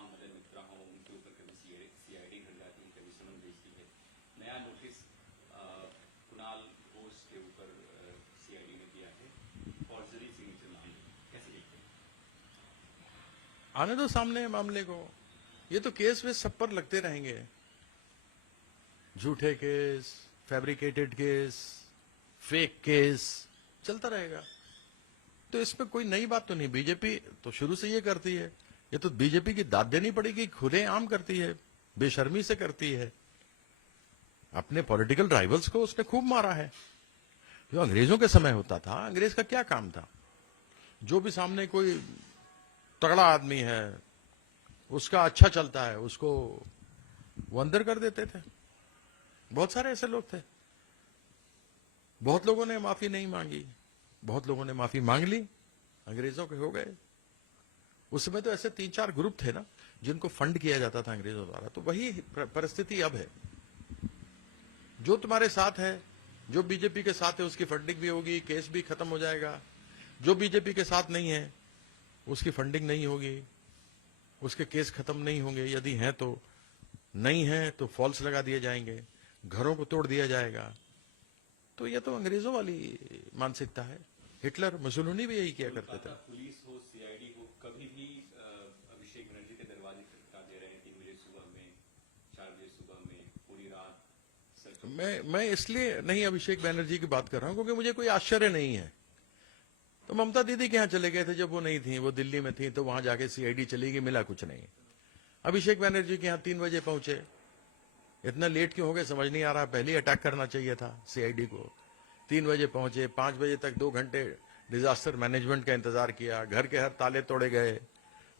राम मदन मित्रा हों, उनके ऊपर कभी सीआईडी घर जाती है, कभी समन भेजती है। नया नोटिस कुणाल घोष के ऊपर सीआईडी ने दिया है, फॉर्जरी सिग्नेचर मामले, कैसे देखते हैं? आने दो सामने मामले को, ये तो केस वे सब पर लगते रहेंगे, झूठे case, fabricated case, fake case चलता रहेगा। तो इसमें कोई नई बात तो नहीं, बीजेपी तो शुरू से ये करती है, ये तो बीजेपी की दाद देनी पड़ेगी, खुलेआम करती है, बेशर्मी से करती है। अपने पॉलिटिकल राइवल्स को उसने खूब मारा है। जो अंग्रेजों के समय होता था, अंग्रेज का क्या काम था, जो भी सामने कोई तगड़ा आदमी है, उसका अच्छा चलता है, उसको वो अंदर कर देते थे। बहुत सारे ऐसे लोग थे। बहुत लोगों ने माफी नहीं मांगी, बहुत लोगों ने माफी मांग ली, अंग्रेजों के हो गए। उस समय तो ऐसे 3-4 ग्रुप थे ना जिनको फंड किया जाता था अंग्रेजों द्वारा। तो वही परिस्थिति अब है। जो तुम्हारे साथ है, जो बीजेपी के साथ है, उसकी फंडिंग भी होगी, केस भी खत्म हो जाएगा। जो बीजेपी के साथ नहीं है, उसकी फंडिंग नहीं होगी, उसके केस खत्म नहीं होंगे, यदि हैं तो। नहीं है तो फॉल्स लगा दिए जाएंगे, घरों को तोड़ दिया जाएगा। तो ये तो अंग्रेजों वाली मानसिकता है। हिटलर, मुसोलिनी भी यही किया करते थे। पुलिस हो, सीआईडी हो, कभी भी अभिषेक बनर्जी के दरवाजे खटखटा दे रहे हैं 3 बजे सुबह में, 4 बजे सुबह में, पूरी रात। मैं इसलिए नहीं अभिषेक बनर्जी की बात कर रहा हूं क्योंकि मुझे कोई आश्चर्य नहीं है। तो ममता दीदी के यहां चले गए थे जब वो नहीं थी, वो दिल्ली में थी, तो वहां जाके सीआईडी चली गई, मिला कुछ नहीं। अभिषेक बनर्जी के यहां 3 बजे पहुंचे, इतना लेट क्यों हो गए समझ नहीं आ रहा। पहले अटैक करना चाहिए था सीआईडी को। 3 बजे पहुंचे, 5 बजे तक 2 घंटे डिजास्टर मैनेजमेंट का इंतजार किया, घर के हर ताले तोड़े गए,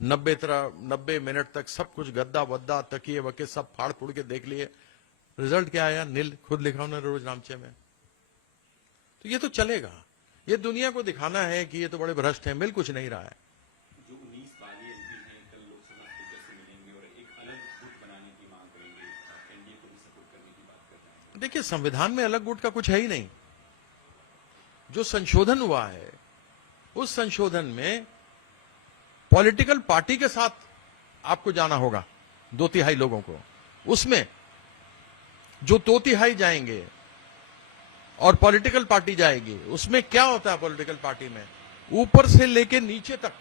90 मिनट तक सब कुछ गद्दा वद्दा तकिए वके सब फाड़ फूड़ के देख लिए। रिजल्ट क्या आया? नील। खुद लिखा उन्होंने रोज नामचे में। तो ये तो चलेगा, ये दुनिया को दिखाना है कि ये तो बड़े भ्रष्ट हैं, मिल कुछ नहीं रहा है। जो 19 बागी एमपी हैं कल लोकसभा स्पीकर से मिलेंगे और एक अलग गुट बनाने की मांग करेंगे, एनडीए को भी सपोर्ट करने की बात कर रहे हैं। देखिए, संविधान में अलग गुट का कुछ है ही नहीं। जो संशोधन हुआ है, उस संशोधन में पॉलिटिकल पार्टी के साथ आपको जाना होगा, 2/3 लोगों को। उसमें जो 2/3 जाएंगे और पॉलिटिकल पार्टी जाएगी, उसमें क्या होता है पॉलिटिकल पार्टी में? ऊपर से लेके नीचे तक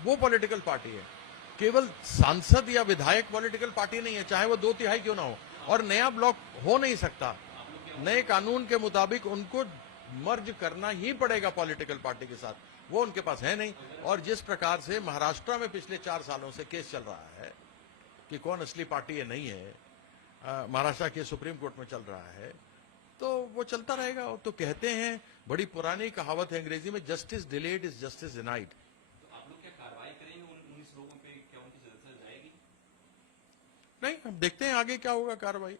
वो पॉलिटिकल पार्टी है। केवल सांसद या विधायक पॉलिटिकल पार्टी नहीं है, चाहे वो 2/3 क्यों ना हो। और नया ब्लॉक हो नहीं सकता। नए कानून के मुताबिक उनको मर्ज करना ही पड़ेगा पॉलिटिकल पार्टी के साथ, वो उनके पास है नहीं। और जिस प्रकार से महाराष्ट्र में पिछले 4 सालों से केस चल रहा है कि कौन असली पार्टी है नहीं है, महाराष्ट्र के सुप्रीम कोर्ट में चल रहा है, तो वो चलता रहेगा। तो कहते हैं, बड़ी पुरानी कहावत है अंग्रेजी में, justice delayed is justice denied. तो आप लोग क्या कार्रवाई करेंगे उन 19 लोगों पे? क्या उनकी सजा जाएगी? नहीं, हम देखते हैं आगे क्या होगा कार्रवाई।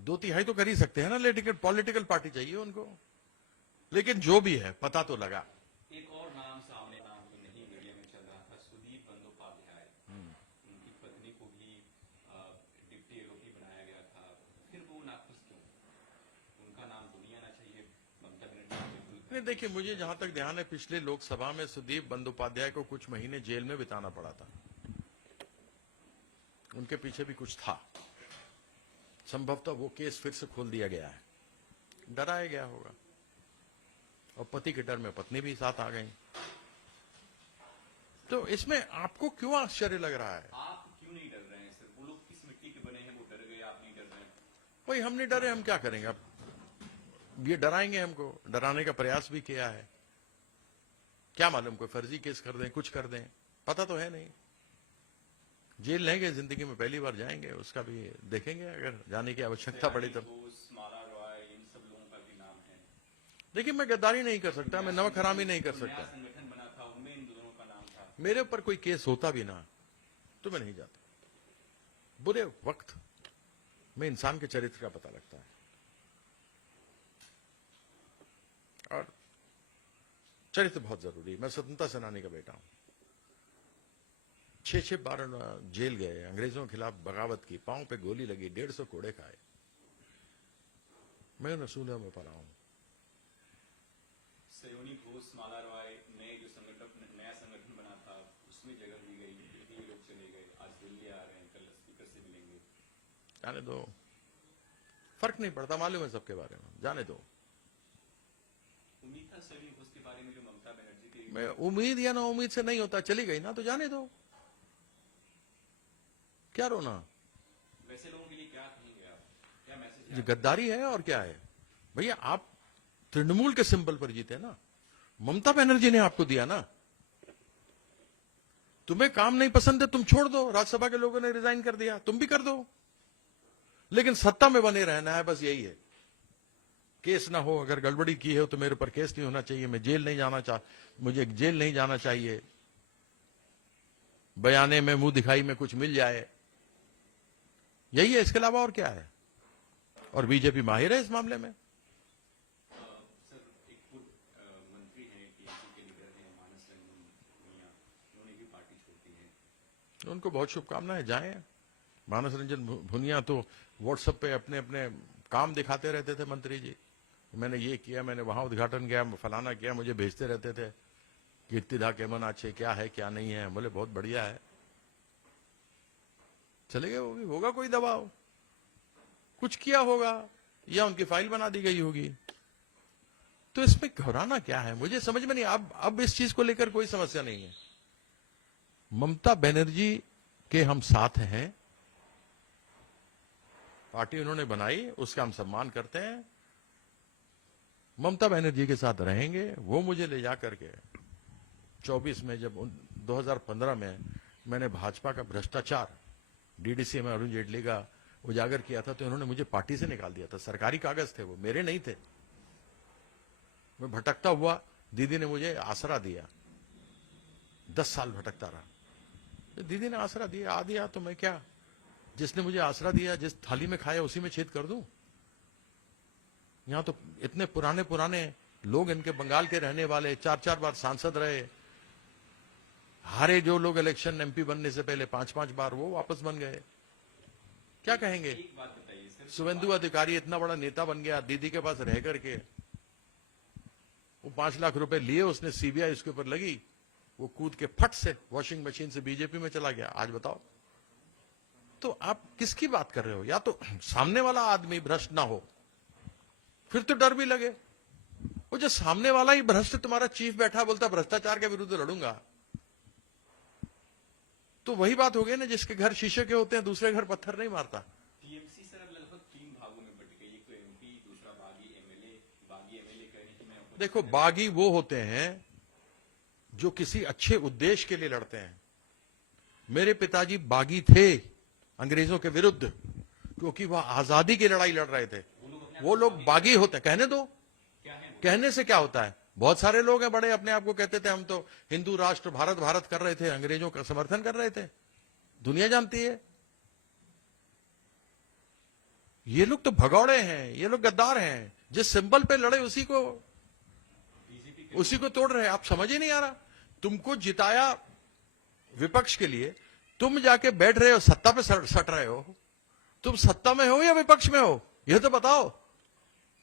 2/3 तो कर ही सकते हैं ना, लेकिन पॉलिटिकल पार्टी चाहिए उनको। लेकिन जो भी है, पता तो लगा। एक और नाम सामने, नाम तो नहीं मीडिया में चल रहा था, सुदीप बंदोपाध्याय। उनकी पत्नी को भी डिप्टी एओपी बनाया गया था, फिर वो नाखुश क्यों? उनका नाम तो नहीं आना चाहिए ममता बनर्जी। नहीं, देखिए, मुझे जहां तक ध्यान है, पिछले लोकसभा में सुदीप बंदोपाध्याय को कुछ महीने जेल में बिताना पड़ा था। उनके पीछे भी कुछ था। संभवतः वो केस फिर से खोल दिया गया है, डराया गया होगा। और पति के डर में पत्नी भी साथ आ गई। तो इसमें आपको क्यों आश्चर्य लग रहा है? आप क्यों नहीं डर रहे हैं सर? वो लोग किस मिट्टी के बने हैं, वो डर गए, आप नहीं डर रहे हैं? भाई, हम नहीं डरे, हम क्या करेंगे? अब ये डराएंगे हमको, डराने का प्रयास भी किया है। क्या मालूम कोई फर्जी केस कर दें, कुछ कर दें, पता तो है नहीं। जेल लेंगे, जिंदगी में पहली बार जाएंगे, उसका भी देखेंगे, अगर जाने की आवश्यकता पड़ी तो। माला रॉय, इन सब लोगों का भी नाम है। देखिए, मैं गद्दारी नहीं कर सकता, मैं नमक हरामी नहीं कर सकता। संगठन बना था, उनमें इन दोनों का नाम था। मेरे ऊपर कोई केस होता भी ना तो मैं नहीं जाता। बुरे वक्त में इंसान के चरित्र का पता लगता है। और चरित्र बहुत जरूरी है। मैं स्वतंत्रता सेनानी का बेटा हूं। 6 बार जेल गए, अंग्रेजों के खिलाफ बगावत की, पांव पे गोली लगी, 150 कोड़े खाए। मैं उन असूलों में पड़ा हूं। सयोनी घोष, माला रॉय, नया संगठन बना था, उसमें जगह दी गई, दिल्ली लोग चले गए, आज दिल्ली आ रहे हैं, कल स्पीकर से मिलेंगे। जाने दो, फर्क नहीं पड़ता, मालूम है सबके बारे में, जाने दो। उम्मीद था सभी उसके बारे में जो ममता बनर्जी की मैं उम्मीद या ना उम्मीद से नहीं होता, चली गई ना तो जाने दो, क्या रोना। वैसे लोगों के लिए क्या कहेंगे आप, क्या मैसेज ये गद्दारी है और क्या है भैया। आप तृणमूल के सिंबल पर जीते ना, ममता बनर्जी ने आपको दिया ना। तुम्हें काम नहीं पसंद है तुम छोड़ दो, राज्यसभा के लोगों ने रिजाइन कर दिया, तुम भी कर दो, लेकिन सत्ता में बने रहना है, बस यही है। केस ना हो, अगर गड़बड़ी की है तो मेरे ऊपर केस नहीं होना चाहिए, मैं जेल नहीं जाना मुझे जेल नहीं जाना चाहिए, बयाने में मुंह दिखाई में कुछ मिल जाए, यही है, इसके अलावा और क्या है। और बीजेपी माहिर है इस मामले में। सर एक पूर्व मंत्री हैं, टीएमसी के लीडर हैं मानस रंजन भुनिया, उन्होंने भी पार्टी छोड़ दी है। उनको बहुत शुभकामनाएं, जाएं। मानस रंजन भुनिया तो व्हाट्सएप पे अपने अपने काम दिखाते रहते थे मंत्री जी, मैंने ये किया, मैंने वहां उद्घाटन किया, फलाना किया, मुझे भेजते रहते थे कीर्तिदा केमन अच्छे क्या है क्या नहीं है, बोले बहुत बढ़िया है, चले गए वो भी। होगा कोई दबाव, कुछ किया होगा, या उनकी फाइल बना दी गई होगी, तो इसमें घबराना क्या है, मुझे समझ में नहीं। अब इस चीज को लेकर कोई समस्या नहीं है। ममता बनर्जी के हम साथ हैं, पार्टी उन्होंने बनाई, उसका हम सम्मान करते हैं, ममता बनर्जी के साथ रहेंगे। वो मुझे ले जा करके 24 में, जब 2015 में मैंने भाजपा का भ्रष्टाचार डीडीसी में अरुण जेटली का उजागर किया था, तो उन्होंने मुझे पार्टी से निकाल दिया था। सरकारी कागज थे वो, मेरे नहीं थे। मैं भटकता हुआ, दीदी ने मुझे आसरा दिया, 10 साल भटकता रहा, दीदी ने आसरा दिया, आ दिया तो मैं क्या, जिसने मुझे आसरा दिया, जिस थाली में खाया उसी में छेद कर दूं। यहां तो इतने पुराने पुराने लोग, इनके बंगाल के रहने वाले, 4-4 बार सांसद रहे, हारे जो लोग इलेक्शन एमपी बनने से पहले 5-5 बार, वो वापस बन गए। क्या कहेंगे। एक बात बताइए सर, शुभेंदु अधिकारी इतना बड़ा नेता बन गया, दीदी के पास रह करके वो 5 लाख रुपए लिए, उसने सीबीआई उसके ऊपर लगी, वो कूद के फट से वॉशिंग मशीन से बीजेपी में चला गया। आज बताओ, तो आप किसकी बात कर रहे हो। या तो सामने वाला आदमी भ्रष्ट ना हो, फिर तो डर भी लगे। वो जो सामने वाला ही भ्रष्ट, तुम्हारा चीफ बैठा बोलता भ्रष्टाचार के विरुद्ध लड़ूंगा, तो वही बात हो गई ना, जिसके घर शीशे के होते हैं दूसरे घर पत्थर नहीं मारता। टीएमसी सर अब लगभग 3 भागों में बट गई, एक तो एमपी, दूसरा बागी एमएलए कहने की मैं आपको देखो, बागी वो होते हैं जो किसी अच्छे उद्देश्य के लिए लड़ते हैं। मेरे पिताजी बागी थे अंग्रेजों के विरुद्ध, क्योंकि वह आजादी की लड़ाई लड़ रहे थे। वो लोग बागी होते, कहने दो, क्या है कहने से क्या होता है। बहुत सारे लोग हैं बड़े, अपने आप को कहते थे हम तो हिंदू राष्ट्र भारत भारत कर रहे थे, अंग्रेजों का समर्थन कर रहे थे, दुनिया जानती है। ये लोग तो भगौड़े हैं, ये लोग गद्दार हैं, जिस सिंबल पे लड़े उसी को तोड़ रहे हैं। आप समझ ही नहीं आ रहा, तुमको जिताया विपक्ष के लिए, तुम जाके बैठ रहे हो सत्ता पे सट रहे हो। तुम सत्ता में हो या विपक्ष में हो, यह तो बताओ,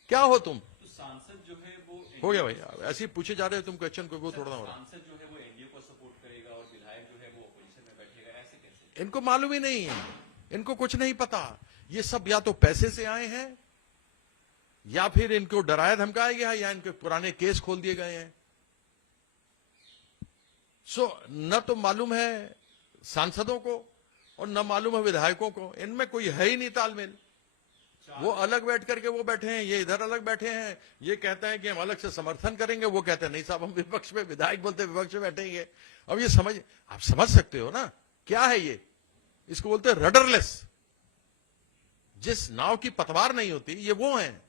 क्या हो तुम। तो सांसद जो है वो हो गया भाई, ऐसे ही पूछे जा रहे हो तुम क्वेश्चन को, वो थोड़ा हो रहा। सांसद जो है वो एनडीए को सपोर्ट करेगा और विधायक जो है वो अपोजिशन में बैठेगा, ऐसे कैसे। इनको मालूम ही नहीं है, इनको कुछ नहीं पता। ये सब या तो पैसे से आए हैं, या फिर इनको डराया धमकाया गया है, या इनके पुराने केस खोल दिए गए हैं। न तो मालूम है सांसदों को और न मालूम है विधायकों को, इनमें कोई है ही नहीं तालमेल। वो अलग बैठ करके वो बैठे हैं, ये इधर अलग बैठे हैं। ये कहते हैं कि हम अलग से समर्थन करेंगे, वो कहते हैं नहीं साहब हम विपक्ष में, विधायक बोलते विपक्ष में बैठेंगे। अब ये आप समझ सकते हो ना क्या है ये, इसको बोलते हैं रडरलेस। जिस नाव की पतवार नहीं होती, ये वो हैं।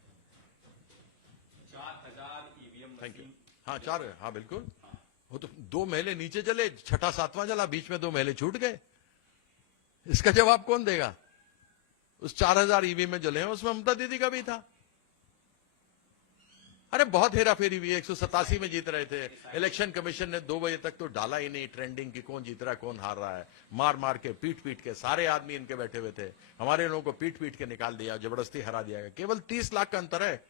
4000 ईवीएम थैंक यू। मशीन, हाँ 4, हाँ बिल्कुल। वो तो 2 महले नीचे जले, 6ठा 7वां जला, बीच में 2 महले छूट गए। इसका जवाब कौन देगा। उस 4000 ईवीएम में जले हैं, उसमें ममता दीदी का भी था। अरे बहुत हेरा फेरी हुई है, 187 में जीत रहे थे। इलेक्शन कमीशन ने 2 बजे तक तो डाला ही नहीं ट्रेंडिंग की, कौन जीत रहा है कौन हार रहा है। मार मार के पीट पीट के सारे आदमी इनके बैठे हुए थे, हमारे लोगों को पीट पीट के निकाल दिया, जबरदस्ती हरा दिया गया। केवल 30 लाख का अंतर है,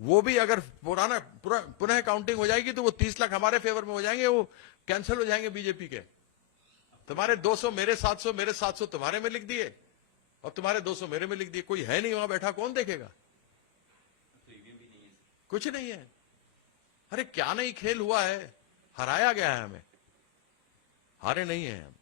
वो भी अगर पुनः काउंटिंग हो जाएगी तो वो 30 लाख हमारे फेवर में हो जाएंगे, वो कैंसिल हो जाएंगे बीजेपी के। तुम्हारे 200 मेरे 700, मेरे 700 तुम्हारे में लिख दिए और तुम्हारे 200 मेरे में लिख दिए। कोई है नहीं वहां बैठा, कौन देखेगा? तो ईवीएम भी नहीं है सर। कुछ नहीं है। अरे क्या नहीं खेल हुआ है, हराया गया है हमें, हारे नहीं है हम।